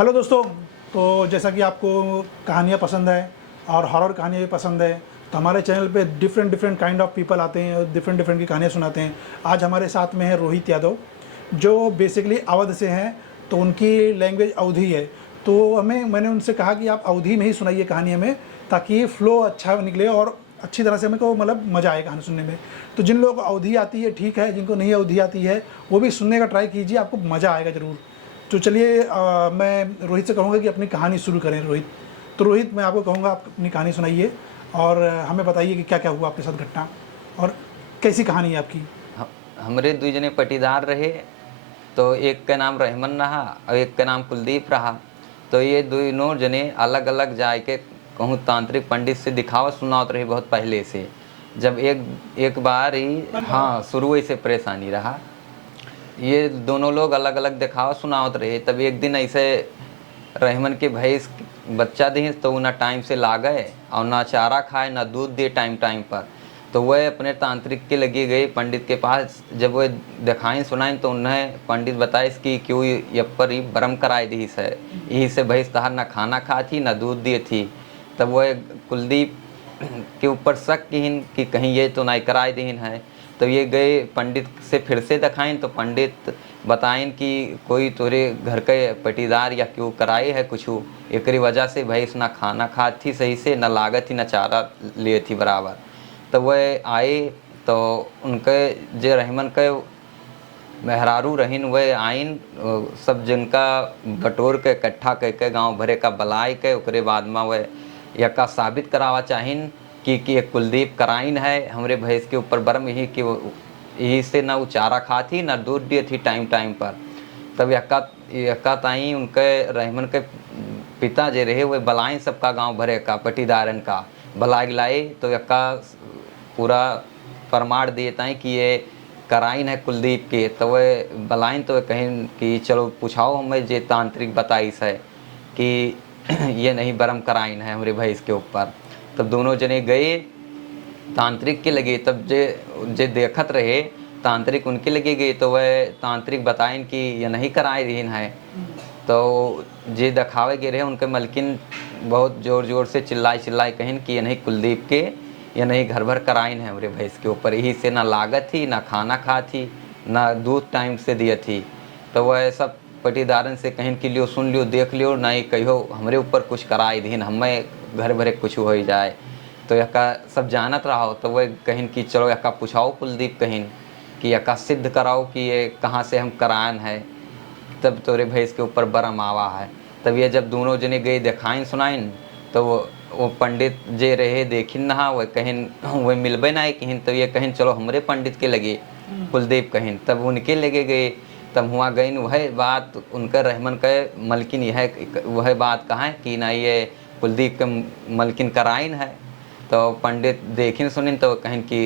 Hello दोस्तों। तो जैसा कि आपको कहानियाँ पसंद है और हॉरर कहानियाँ भी पसंद है, तो हमारे चैनल पे different different kind of people आते हैं और डिफरेंट डिफरेंट की कहानियाँ सुनाते हैं। आज हमारे साथ में है रोहित यादव, जो बेसिकली अवध से हैं, तो उनकी लैंग्वेज अवधी है। तो मैंने उनसे कहा कि आप अवधी में ही सुनाइए कहानी हमें, ताकि फ्लो अच्छा निकले और अच्छी तरह से हमें को मतलब मज़ा आए कहानी सुनने में। तो जिन लोगों को अवधी आती है ठीक है, जिनको नहीं अवधी आती है वो भी सुनने का ट्राई कीजिए, आपको मज़ा आएगा ज़रूर। तो चलिए मैं रोहित से कहूँगा कि अपनी कहानी शुरू करें। रोहित, तो रोहित मैं आपको कहूँगा आप अपनी कहानी सुनाइए और हमें बताइए कि क्या क्या हुआ आपके साथ घटना और कैसी कहानी है आपकी। हमरे दुई जने पटीदार रहे। तो एक का नाम रहमन रहा और एक का नाम कुलदीप रहा। तो ये दोनों जने अलग अलग जाके कहूँ तांत्रिक पंडित से दिखावा सुनावत रहे बहुत पहले से। जब एक एक बार ही हाँ शुरू से परेशानी रहा, ये दोनों लोग अलग अलग दिखावा सुनावत रहे। तब एक दिन ऐसे रहमन के भैंस बच्चा दी तो ना टाइम से ला गए और ना चारा खाए ना दूध दिए टाइम टाइम पर। तो वह अपने तांत्रिक के लगे गए पंडित के पास। जब वह दिखाई सुनाई तो उन्हें पंडित बताए इसकी क्यों यपर ही भरम कराए दी है, यही से भैंस तहार ना खाना खा थी ना दूध दिए थी। तब वह कुलदीप के ऊपर शक किन कि कहीं ये तो नहीं कराए दीन है। तो ये गए पंडित से फिर से दिखाएं तो पंडित बताएं कि कोई तोरे घर के पटीदार या क्यों कराए है कुछ एक वजह से भैंस ना खाना खाती थी सही से, न लागत थी न चारा लिए थी बराबर। तो वह आए तो उनके जो रहमन के मेहरारू रहीन वह आइन सब जिनका बटोर के इकट्ठा करके गांव भरे का बलाय के ओकरे बाद में वह यका साबित करावा चाहिन कि एक कुलदीप कराइन है हमरे भैंस के ऊपर बरम यही कि यही से ना वो चारा खाती ना दूध दिए थी टाइम टाइम पर। तब यक्का ताई उनके रहमन के पिता जे रहे वह बलाएं सबका गांव भरे का पटीदारन का बला गिलाए। तो यक्का पूरा प्रमाण दिए ताई कि ये कराइन है कुलदीप के। तो वह बलाइन तो वह कहें कि चलो पूछाओ हमें जे तांत्रिक बताइस है कि ये नहीं बरम कराइन है हमारे भैंस के ऊपर। तब दोनों जने गए तांत्रिक के लगे। तब जे देखत रहे तांत्रिक उनके लगे गए तो वह तांत्रिक बताएं कि ये नहीं कराए रहीन है। तो जे दिखावे गए रहे उनके मलकिन बहुत जोर जोर से चिल्लाए चिल्लाए कहें कि ये नहीं कुलदीप के या नहीं घर भर कराइन है हमारे भैंस के ऊपर, यही से ना लागत थी ना खाना खा थी ना दूध टाइम से दिया थी। तो वह सब पटीदारन से कहें कि लियो सुन लियो देख लियो नहीं कहो हमरे ऊपर कुछ कराए दीन हमें घर भरे कुछ हो जाए। तो यका सब जानत रहो तो वह कहें कि चलो यका पूछाओ कुलदीप कहें कि यका सिद्ध कराओ कि ये कहाँ से हम करायन है तब तोरे भैंस के ऊपर बरम आवा है। तब ये जब दोनों जने गए दिखाइन सुनाइन तो वो पंडित जे रहे देखिन नहा वह कहें वह मिलबे ना कहें। तो ये कहें चलो हमरे पंडित के लगे कुलदीप कहें। तब उनके लगे गए। तब हुआ गई वह बात उनका रहमन के मलकिन यह वह बात कहाँ कि ना ये कुलदीप के मलकिन कराइन है। तो पंडित देखिन सुनिन तो कहें कि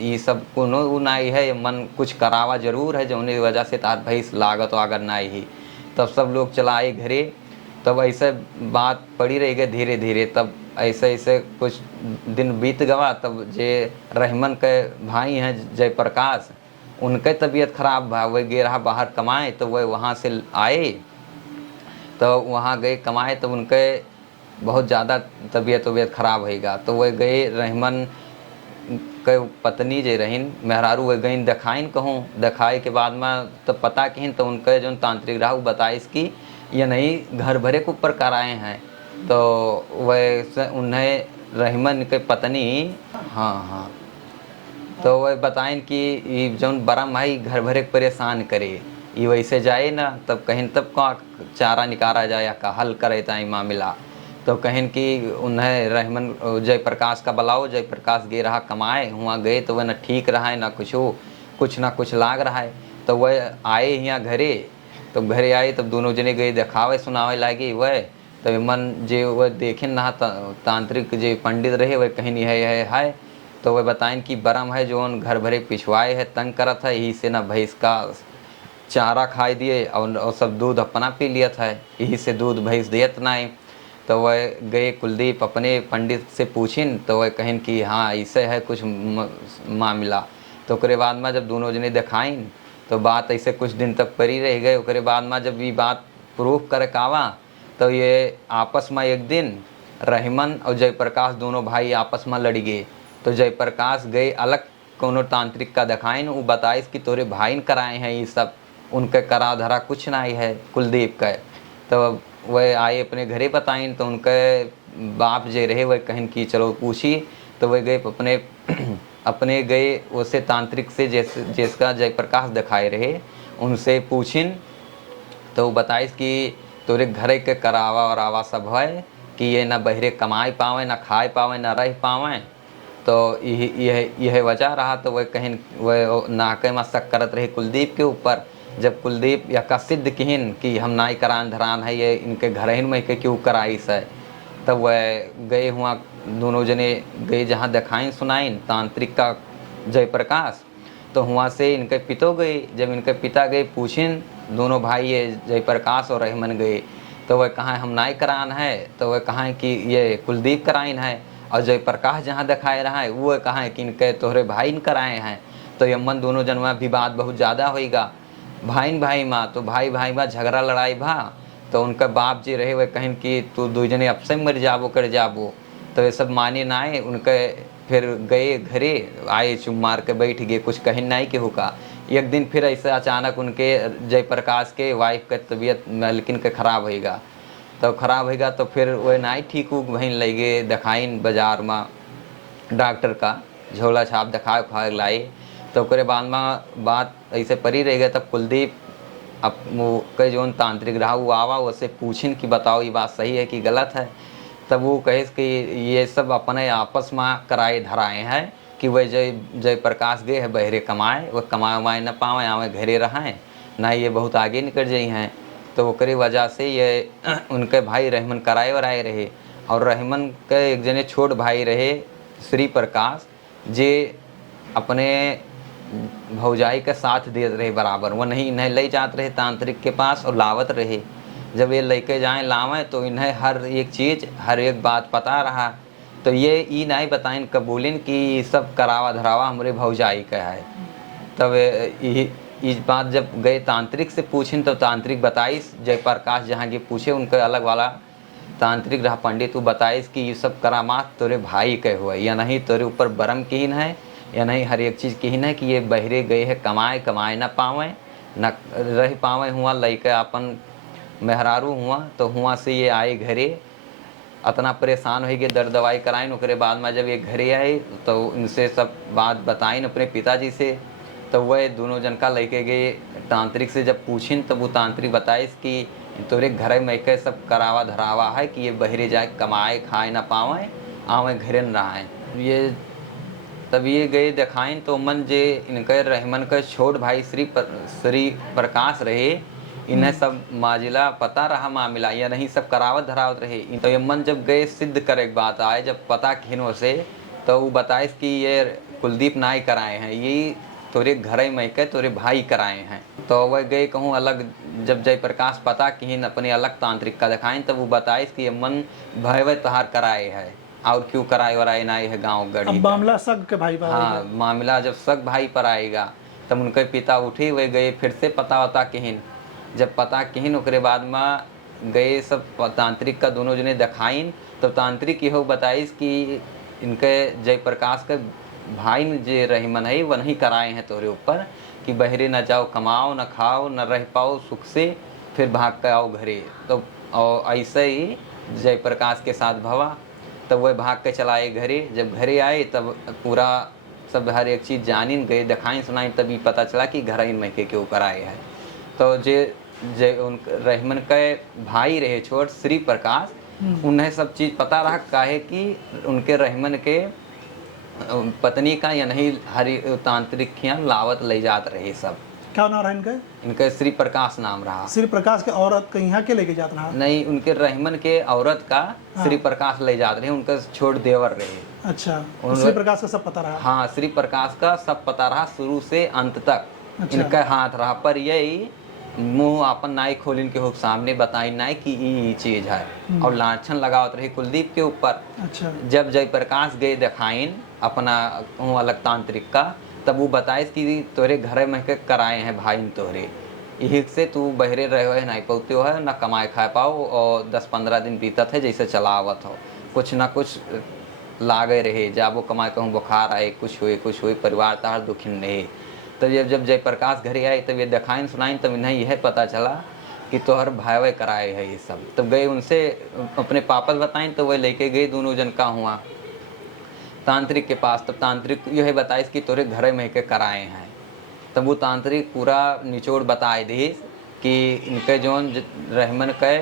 ये सब कोनो नाई है मन कुछ करावा जरूर है जौने वजह से तार भैंस लागत अगर नाई ही। तब सब लोग चलाए घरे। तब ऐसे बात पड़ी रही गई धीरे धीरे। तब ऐसे ऐसे कुछ दिन बीत गवा। तब जे रहमन के भाई हैं जयप्रकाश उनके तबीयत खराब भा वह गे रहा बाहर कमाए। तो वह वहाँ से आए तो वहाँ गए कमाए तो उनके बहुत ज़्यादा तबीयत ख़राब होगा। तो वह गए रहमन के पत्नी जे रहीन मेहरारू वह गई दिखाइन कहूँ दिखाए के बाद में तब पता कहीं तो उनके जो तांत्रिक रहा बताइस कि ये नहीं घर भरे के ऊपर कराए हैं। तो वह उन्हें रहमन के पत्नी हाँ हाँ तो वह बताएं कि ये जौन बरम है घर भरे के परेशान करे ये वैसे जाए ना तब कहीं तब का चारा निकाला जाए का हल करे ताई मामला। तो कहें कि उन्हें रहमन जयप्रकाश का बुलाओ। जयप्रकाश गे रहा कमाए हुआ गए तो वह न ठीक रहा है ना कुछ ना कुछ लाग रहा है। तो वह आए यहाँ घरे। तो घरे आए तब दोनों जने गए दिखावे सुनावे लागे वह। तब मन जे वह देखे ना तांत्रिक जे पंडित रहे वह कहीं है। तो वह बताएं कि बरम है जो घर भरे पिछवाए है तंग करत है यही से ना भैंस का चारा खाई दिए और सब दूध अपना पी लिया था यही से दूध भैंस दियत नहीं। तो वह गए कुलदीप अपने पंडित से पूछिन तो वह कहें कि हाँ ऐसे है कुछ मामला। तो उसके बाद में जब दोनों जने दिखाइन तो बात ऐसे कुछ दिन तक परी रह गए। उसके बाद में जब ये बात प्रूफ कर आवा तो ये आपस में एक दिन रहीमन और जयप्रकाश दोनों भाई आपस में लड़ गए। तो जयप्रकाश गए अलग कोनो तांत्रिक का दिखाइन, वो बताइस कि तोरे भाई ने कराए हैं ये सब, उनके करा धरा कुछ नहीं है कुलदीप का। तो वह आए अपने घरे बताइन, तो उनके बाप जे रहे वह कहन कि चलो पूछी। तो वह गए अपने अपने गए उसे तांत्रिक से जिसका जयप्रकाश दिखाए रहे उनसे पूछिन। तो वो बताइस कि तोरे घरे के करावा वरावा सब है कि ये ना बहरे कमाई पावे, ना खाए पावे, ना रह पावे। तो यह वजह रहा। तो वह कहीं वह नाके में शक करत रही कुलदीप के ऊपर। जब कुलदीप या का सिद्ध किहिन कि हम नाई करान धरान है, ये इनके घर हिन में के क्यों कराइस है। तब वह गए हुआ दोनों जने गए जहाँ दिखाइन सुनाइन तांत्रिक का जयप्रकाश। तो वहाँ से इनके पितो गए। जब इनके पिता गए पूछिन दोनों भाई ये जयप्रकाश और रहीमन गए, तो वह कहाँ हम नाई करान है। तो वह कहाँ कि ये कुलदीप कराइन है। और जयप्रकाश जहाँ दिखाए रहा है वो कहाँ कि इनके तोहरे भाई ने कराए हैं। तो यमन दोनों जन में विवाद बहुत ज़्यादा होएगा भाई माँ। तो भाई माँ झगड़ा लड़ाई भा। तो उनका बाप जी रहे वह कहें कि तू दो जने अब से मर जाबो कर जाबो। तो ये सब माने ना आए उनके। फिर गए घरे आए चुप मार के बैठ गए, कुछ कहीं नहीं के होगा। एक दिन फिर ऐसे अचानक उनके जयप्रकाश के वाइफ का तबीयत लेकिन के खराब होएगा। तो खराब होएगा तो फिर वह नहीं ठीक हो वहीं ले गए दिखाइन बाजार में डॉक्टर का झोला छाप दिखा खा लाई। तो ओकरे बाद में बात ऐसे परी रह गए। तब कुलदीप अब वो कई जोन तांत्रिक रहा वो आवा उससे पूछिन कि बताओ ये बात सही है कि गलत है। तब वो कहे कि ये सब अपने आपस में कराए धराए हैं कि वह जयप्रकाश गए है बहरे कमाए, वह कमाए उमाए न पावे आवे घरे रहें ना, ये बहुत आगे निकल जाई हैं। तो ओकरे वजह से ये उनके भाई रहीमन कराए वराए रहे। और रहीमन के एक जने छोट भाई रहे श्री प्रकाश, जे अपने भौजाई के साथ दे रहे बराबर। वो नहीं इन्हें ले जाते रहे तांत्रिक के पास और लावत रहे। जब ये लेके जाएं लावें तो इन्हें हर एक चीज़ हर एक बात पता रहा। तो ये ई नहीं बताइन कबूलिन कि सब करावा धरावा हमारे भौजाई का है। तब इस बात जब गए तांत्रिक से पूछिन तो तांत्रिक बताइस जयप्रकाश जहाँ के पूछे उनका अलग वाला तांत्रिक रहा पंडित, वो बताइस कि ये सब करामात तोरे भाई के हुआ या नहीं तोरे ऊपर बरम किन है या नहीं हर एक चीज़ किन है कि ये बहरे गए है कमाए ना पावे न रह पावे हुआ लैके अपन मेहरारू हुआ। तो हुआ से ये आए घरे इतना परेशान हो गए दर्द दवाई कराइन। उसके बाद में जब ये घरे आए तो इनसे सब बात बताइन अपने पिताजी से। तो वह दोनों जन का लेके गए तांत्रिक से जब पूछिन तब वो तांत्रिक बताइस कि तोरे घर में के सब करावा धरावा है कि ये बहरे जाए कमाए खाए ना पावे आवे घरे न रहे। ये तब ये गए दिखाइन तो मन जे इनके रहीमन के छोट भाई श्री प्रकाश रहे, इन्हें सब माजिला पता रहा मामला या नहीं सब करावत धरावत रहे। तो यमन जब गए सिद्ध करे बात आए जब पता किन से तो वो बताइस कि ये कुलदीप नाई कराए हैं, ये तोरे घर में के तोरे भाई कराए हैं। तो वह गए कहूँ अलग जब जयप्रकाश पता किन अपने अलग तांत्रिक का दिखाएं तब वो बताइस कि यमन भय तहार कराए है और क्यों कराए वराए ना है गाँव गढ़ी। अब मामला सग के भाई पर हाँ मामला जब सग भाई पर आएगा तब उनके पिता उठे हुए गए फिर से पता वता किन। जब पता किन उसके बाद में गए सब तांत्रिक का दोनों जने दिखाइन। तो तांत्रिक यह बताइस कि इनके जयप्रकाश के भाई ने जे रहीमन है वह नहीं कराए हैं तोरे ऊपर कि बहरे न जाओ कमाओ न खाओ न रह पाओ सुख से फिर भाग के आओ घरे। तो और ऐसे ही जयप्रकाश के साथ भवा। तब वह भाग के चलाए घरे। जब घरे आए तब पूरा सब हर एक चीज़ जानिन गए दिखाई सुनाई तभी पता चला कि घर इन में के क्यों कराए है। तो जे उन रहीमन के भाई रहे छोट श्री प्रकाश उन्हें सब चीज़ पता रहा काहे कि उनके रहीमन के पत्नी का या नहीं हरि तांत्रिक लावत ले जात रहे सब। क्या नाम रहा इनका? इनका श्री प्रकाश नाम रहा। श्री प्रकाश के औरत के यहाँ के लेके जाता रहा? नहीं उनके रहीमन के औरत का श्री प्रकाश ले जाते रहे, उनका छोट देवर रहे। अच्छा श्री प्रकाश का सब पता रहा? हाँ श्री प्रकाश का सब पता रहा शुरू से अंत तक। अच्छा। इनका हाथ रहा पर यही मुंह अपन नाई खोलिन के सामने बताई नाई कि ये चीज है और लाछन लगावत रही कुलदीप के ऊपर। अच्छा। जब जयप्रकाश गए दिखाइन अपना अलग तांत्रिक का तब वो बताइस कि तोरे घर में के कराए हैं भाई तोहरे। यही से तू बहरे रहे है नहीं पौते हो है ना कमाए खा पाओ और 10-15 दिन बीतत है जैसे चलावत हो कुछ ना कुछ लागे रहे जाबो कमाए कहूँ बुखार आए कुछ हुए परिवार तार दुखी रहे। तब जब जयप्रकाश घरे आए तब ये दिखाइन सुनाइन तब इन्हें यह पता चला कि तोहर भाई कराए है ये सब। तब गए उनसे अपने पापा बताएं तो वह लेके गए दोनों जन का हुआ तांत्रिक के पास। तब तांत्रिक यह बताइस कि तोरे घरे में के कराए हैं। तब वो तांत्रिक पूरा निचोड़ बताए दी कि इनके जौन रहमन के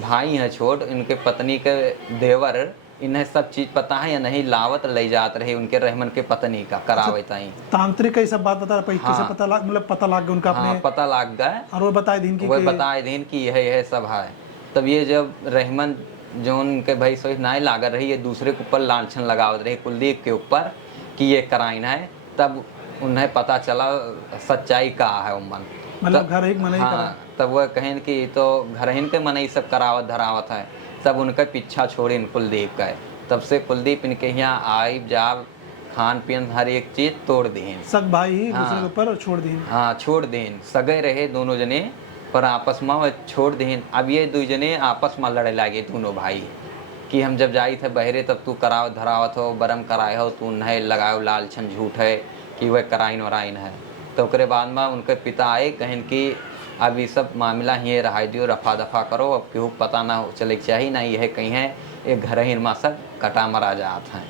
भाई हैं छोट इनके पत्नी के देवर इन्हें सब चीज़ पता है या नहीं लावत ले जात रहे उनके रहमन के पत्नी का करावे ताई। तांत्रिक का ये सब बात बता रहा हाँ। कैसे पता लग मतलब पता लग गया उनका हाँ अपने पता लग गए और वो बताए दिन की वह बताए दिन कि यह सब है। तब ये जब रहमन जो उनके भाई सोच नहीं लागत रही ये दूसरे के ऊपर लांछन लगावत रही कुलदीप के ऊपर कि ये कराइन है। तब उन्हें पता चला सच्चाई का है उमन मतलब घर एक मना ही करा। हाँ तब वह कहें कि तो घर हिन के मन ही सब करावत धरावत है। तब उनका पीछा छोड़िन कुलदीप का। तब से कुलदीप इनके यहाँ आई जाब खान पीन हर एक चीज तोड़ दीन सब भाई ही दूसरे हाँ। के ऊपर छोड़ दी। हाँ छोड़ दीन सगे रहे दोनों जने पर आपस में वह छोड़ दीन। अब ये दो जने आपस में लड़े लागे दोनों भाई कि हम जब जाई थे बहरे तब तू कराव धरावत हो बरम कराए हो तू नहीं लगाओ लालछन झूठ है कि वह कराइन वराइन है। तो उसके बाद में उनके पिता आए कहें कि अब ये सब मामला ही रहा दियो रफा दफा करो अब केहू पता ना चले चाहिए ना यह कहीं है एक घर ही सब कटा मरा जात हैं।